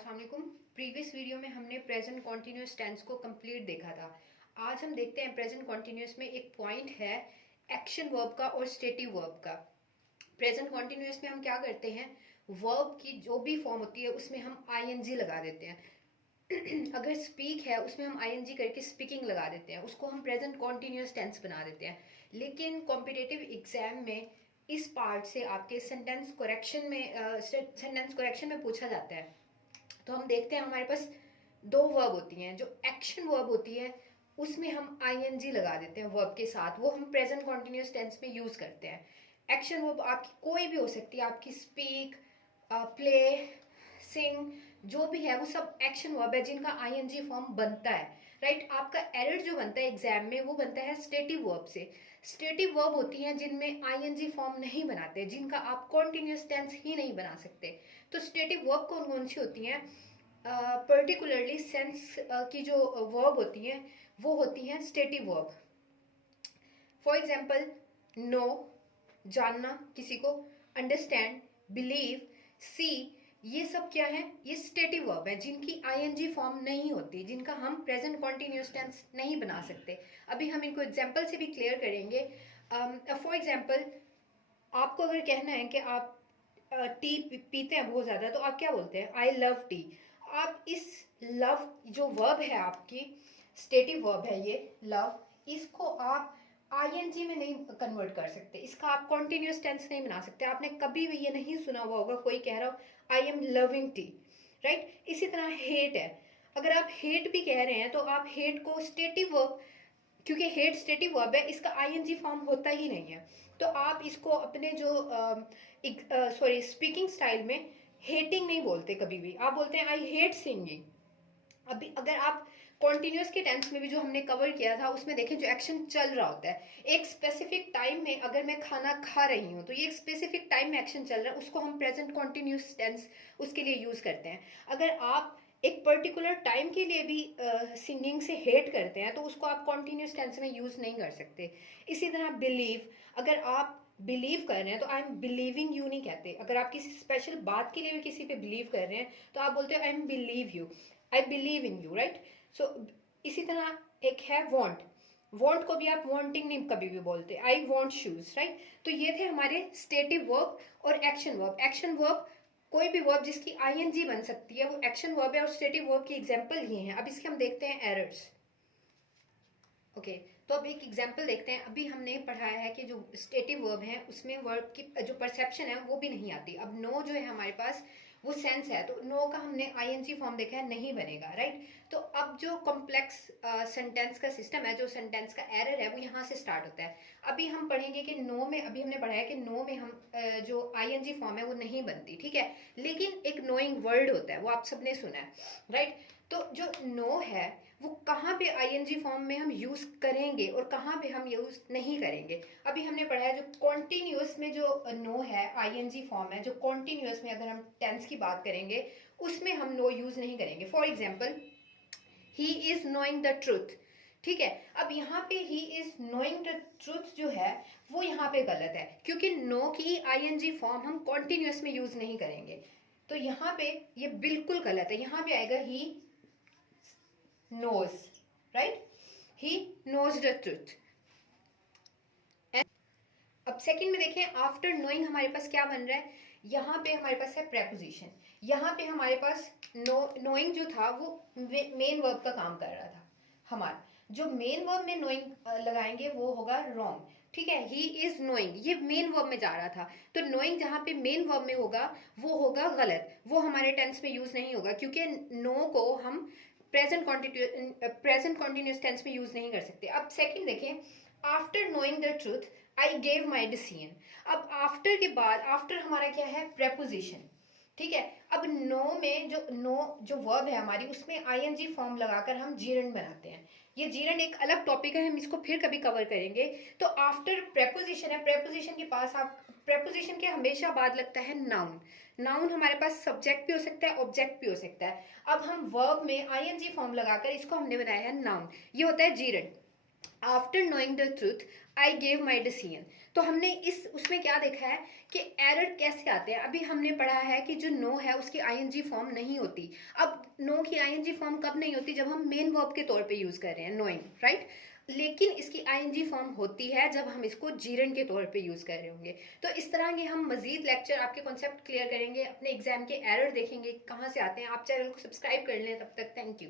अस्सलाम वालेकुम। Previous video में हमने प्रेजेंट कॉन्टिन्यूस टेंस को कंप्लीट देखा था। आज हम देखते हैं प्रेजेंट कॉन्टिन्यूस में एक पॉइंट है एक्शन वर्ब का और स्टेटिव वर्ब का। प्रेजेंट कॉन्टिन्यूस में हम क्या करते हैं, वर्ब की जो भी फॉर्म होती है उसमें हम आईएनजी लगा देते हैं। अगर स्पीक है उसमें हम आईएनजी करके स्पीकिंग लगा देते हैं, उसको हम प्रेजेंट कॉन्टिन्यूस टेंस बना देते हैं। लेकिन कॉम्पिटिटिव एग्जाम में इस पार्ट से आपके सेंटेंस करेक्शन में पूछा जाता है। तो हम देखते हैं हमारे पास दो वर्ब होती हैं। जो एक्शन वर्ब होती है उसमें हम आईएनजी लगा देते हैं वर्ब के साथ, वो हम प्रेजेंट कॉन्टिन्यूस टेंस में यूज करते हैं। एक्शन वर्ब आपकी कोई भी हो सकती है, आपकी स्पीक, प्ले, सिंग, जो भी है वो सब एक्शन वर्ब है जिनका आईएनजी फॉर्म बनता है। राइट, आपका एरर जो बनता है एग्जाम में वो बनता है स्टेटिव वर्ब से। स्टेटिव वर्ब होती हैं जिनमें आईएनजी फॉर्म नहीं बनाते, जिनका आप कॉन्टिन्यूस टेंस ही नहीं बना सकते। तो स्टेटिव वर्ब कौन कौन सी होती हैं? पर्टिकुलरली सेंस की जो वर्ब होती हैं वो होती हैं stative verb. For example, know, जानना किसी को, अंडरस्टैंड, बिलीव, सी, ये सब क्या है? ये स्टेटिव वर्ब है जिनकी आईएनजी फॉर्म नहीं होती, जिनका हम प्रेजेंट कॉन्टिन्यूस टेंस नहीं बना सकते। अभी हम इनको एग्जाम्पल से भी क्लियर करेंगे। फॉर एग्जाम्पल, आपको अगर कहना है कि आप टी पीते हैं बहुत ज़्यादा, तो आप क्या बोलते हैं? I love T. आप इस लव जो वर्ब है आपकी स्टेटिव वर्ब है ये लव, इसको आप आईएनजी में नहीं कन्वर्ट कर सकते, इसका आप कॉन्टिन्यूस टेंस नहीं बना सकते। आपने कभी भी ये नहीं सुना हुआ होगा कोई कह रहा हो I am loving T. Right, इसी तरह हेट है। अगर आप हेट भी कह रहे हैं तो आप हेट को स्टेटिव वर्ब, क्योंकि हेट स्टेटिव वर्ब है, इसका आईएनजी फॉर्म होता ही नहीं है। तो आप इसको अपने जो स्पीकिंग स्टाइल में हेटिंग नहीं बोलते, कभी भी आप बोलते हैं आई हेट सिंगिंग। अभी अगर आप कॉन्टिन्यूस के टेंस में भी जो हमने कवर किया था उसमें देखें, जो एक्शन चल रहा होता है एक स्पेसिफिक टाइम में, अगर मैं खाना खा रही हूँ तो ये एक स्पेसिफिक टाइम में एक्शन चल रहा है, उसको हम प्रेजेंट कॉन्टिन्यूस टेंस उसके लिए यूज करते हैं। अगर आप एक पर्टिकुलर टाइम के लिए भी सिंगिंग से हेट करते हैं तो उसको आप कॉन्टिन्यूस टेंस में यूज नहीं कर सकते। इसी तरह बिलीव, अगर आप बिलीव कर रहे हैं तो आई एम बिलीविंग यू नहीं कहते। अगर आप किसी स्पेशल बात के लिए भी किसी पे बिलीव कर रहे हैं तो आप बोलते हो I am believe you, I believe in you. Right, so इसी तरह एक है वॉन्ट। वॉन्ट को भी आप वॉन्टिंग नहीं कभी भी बोलते, आई वॉन्ट शूज। राइट, तो ये थे हमारे स्टेटिव वर्ब और एक्शन वर्ब। एक्शन वर्ब कोई भी वर्ब जिसकी आईएनजी बन सकती है वो एक्शन वर्ब है, और स्टेटिव वर्ब की एग्जांपल ये हैं। अब इसके हम देखते हैं एरर्स। ओके, तो अब एक एग्जांपल देखते हैं। अभी हमने पढ़ाया है कि जो स्टेटिव वर्ब है उसमें वर्ब की जो परसेप्शन है वो भी नहीं आती। अब नो जो है हमारे पास वो सेंस है, तो नो का हमने आईएनजी फॉर्म देखा है, नहीं बनेगा। राइट, तो अब जो कॉम्प्लेक्स सेंटेंस का सिस्टम है, जो सेंटेंस का एरर है वो यहाँ से स्टार्ट होता है। अभी हम पढ़ेंगे कि नो में, अभी हमने पढ़ा है कि नो में हम जो आईएनजी फॉर्म है वो नहीं बनती, ठीक है। लेकिन एक नोइंग वर्ड होता है, वो आप सबने सुना है। राइट, तो जो नो है वो कहाँ पे आईएनजी फॉर्म में हम यूज करेंगे और कहाँ पे हम यूज नहीं करेंगे। अभी हमने पढ़ा है जो कॉन्टिन्यूस में जो नो है आईएनजी फॉर्म है, जो कॉन्टिन्यूस में अगर हम टेंस की बात करेंगे उसमें हम नो यूज नहीं करेंगे। For example, he is knowing the truth. ठीक है, अब यहाँ पे he is knowing the truth जो है वो यहाँ पे गलत है, क्योंकि नो की आईएनजी फॉर्म हम कॉन्टिन्यूस में यूज नहीं करेंगे। तो यहाँ पे ये बिल्कुल गलत है। यहाँ पे आएगा ही knows, right? He knows the truth. अब सेकंड में देखें, आफ्टर नोइंग हमारे पास क्या बन रहा है? यहाँ पे हमारे पास है प्रेपोजिशन। यहाँ पे हमारे पास नोइंग जो था वो मेन वर्ब का काम कर रहा था। हमारा जो मेन वर्ब में नोइंग लगाएंगे वो होगा रॉन्ग। ठीक है, ही इज नोइंग, ये मेन वर्ब में जा रहा था, तो नोइंग जहाँ पे मेन वर्ब में होगा वो होगा गलत, वो हमारे टेंस में यूज नहीं होगा, क्योंकि नो को हम प्रेजेंट कॉन्टिन्यूस टेंस में यूज नहीं कर सकते। अब सेकंड देखें, after knowing the truth I gave my decision. अब आफ्टर के बाद, आफ्टर हमारा क्या है? प्रेपोजिशन। ठीक है, अब नो में जो वर्ब है हमारी उसमें आईएनजी फॉर्म लगाकर हम जीरंड बनाते हैं। ये जीरंड एक अलग टॉपिक है, हम इसको फिर कभी कवर करेंगे। तो आफ्टर प्रेपोजिशन है, प्रेपोजिशन के पास आप प्रेपोजिशन के हमेशा बाद लगता है नाउन। नाउन हमारे पास सब्जेक्ट भी हो सकता है, ऑब्जेक्ट भी हो सकता है। अब हम वर्ब में आईएनजी फॉर्म लगाकर इसको हमने बनाया है नाउन, ये होता है gerund. After knowing the truth I gave my decision. तो हमने उसमें क्या देखा है कि एरर कैसे आते हैं। अभी हमने पढ़ा है कि जो नो है उसकी आईएनजी फॉर्म नहीं होती। अब नो की आईएनजी फॉर्म कब नहीं होती, जब हम मेन वर्ब के तौर पे यूज कर रहे हैं नोइंग, राइट। लेकिन इसकी आईएनजी फॉर्म होती है जब हम इसको जीरन के तौर पे यूज कर रहे होंगे। तो इस तरह के हम मजीद लेक्चर आपके कॉन्सेप्ट क्लियर करेंगे, अपने एग्जाम के एरर देखेंगे कहाँ से आते हैं। आप चैनल को सब्सक्राइब कर लें। तब तक थैंक यू।